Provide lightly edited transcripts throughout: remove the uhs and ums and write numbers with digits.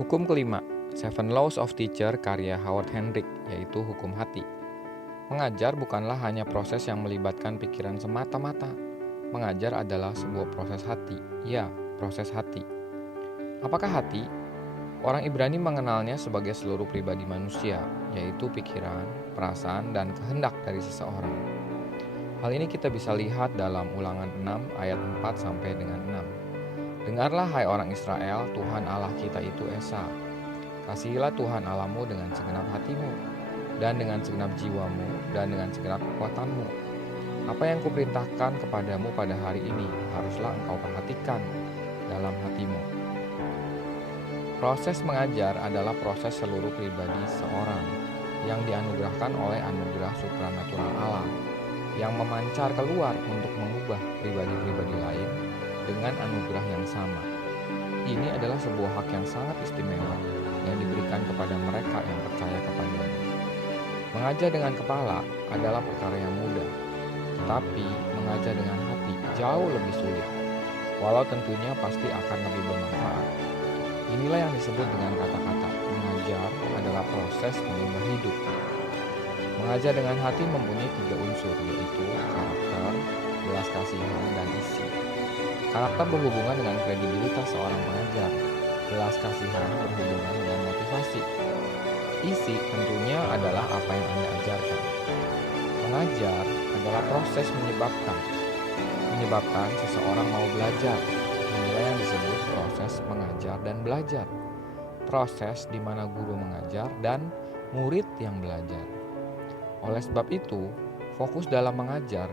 Hukum kelima, Seven Laws of Teacher karya Howard Hendrick, yaitu hukum hati. Mengajar bukanlah hanya proses yang melibatkan pikiran semata-mata. Mengajar adalah sebuah proses hati. Ya, proses hati. Apakah hati? Orang Ibrani mengenalnya sebagai seluruh pribadi manusia, yaitu pikiran, perasaan, dan kehendak dari seseorang. Hal ini kita bisa lihat dalam Ulangan 6 ayat 4 sampai dengan 6. Dengarlah hai orang Israel, Tuhan Allah kita itu Esa. Kasihilah Tuhan Allahmu dengan segenap hatimu, dan dengan segenap jiwamu, dan dengan segenap kekuatanmu. Apa yang kuperintahkan kepadamu pada hari ini, haruslah engkau perhatikan dalam hatimu. Proses mengajar adalah proses seluruh pribadi seorang yang dianugerahkan oleh anugerah supranatural Allah, yang memancar keluar untuk mengubah pribadi-pribadi lain dengan anugerah yang sama. Ini adalah sebuah hak yang sangat istimewa yang diberikan kepada mereka yang percaya kepadanya. Mengajar dengan kepala adalah perkara yang mudah, tetapi mengajar dengan hati jauh lebih sulit, walau tentunya pasti akan lebih bermanfaat. Inilah yang disebut dengan kata-kata mengajar adalah proses mengubah hidup. Mengajar dengan hati mempunyai 3 unsur, yaitu karakter, belas kasihan, dan isi. Karakter berhubungan dengan kredibilitas seorang pengajar. Belas kasihan berhubungan dengan motivasi. Isi tentunya adalah apa yang Anda ajarkan. Mengajar adalah proses menyebabkan seseorang mau belajar. Inilah yang disebut proses mengajar dan belajar. Proses di mana guru mengajar dan murid yang belajar. Oleh sebab itu, fokus dalam mengajar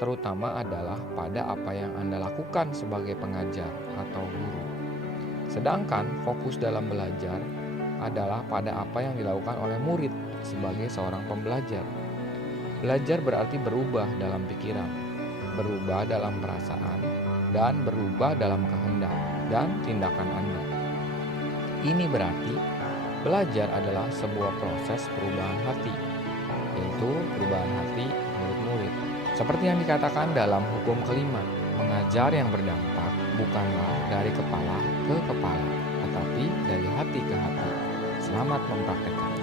terutama adalah pada apa yang Anda lakukan sebagai pengajar atau guru. Sedangkan fokus dalam belajar adalah pada apa yang dilakukan oleh murid sebagai seorang pembelajar. Belajar berarti berubah dalam pikiran, berubah dalam perasaan, dan berubah dalam kehendak dan tindakan Anda. Ini berarti belajar adalah sebuah proses perubahan hati, yaitu perubahan hati murid-murid. Seperti yang dikatakan dalam hukum kelima, mengajar yang berdampak bukanlah dari kepala ke kepala, tetapi dari hati ke hati. Selamat mempraktekkan.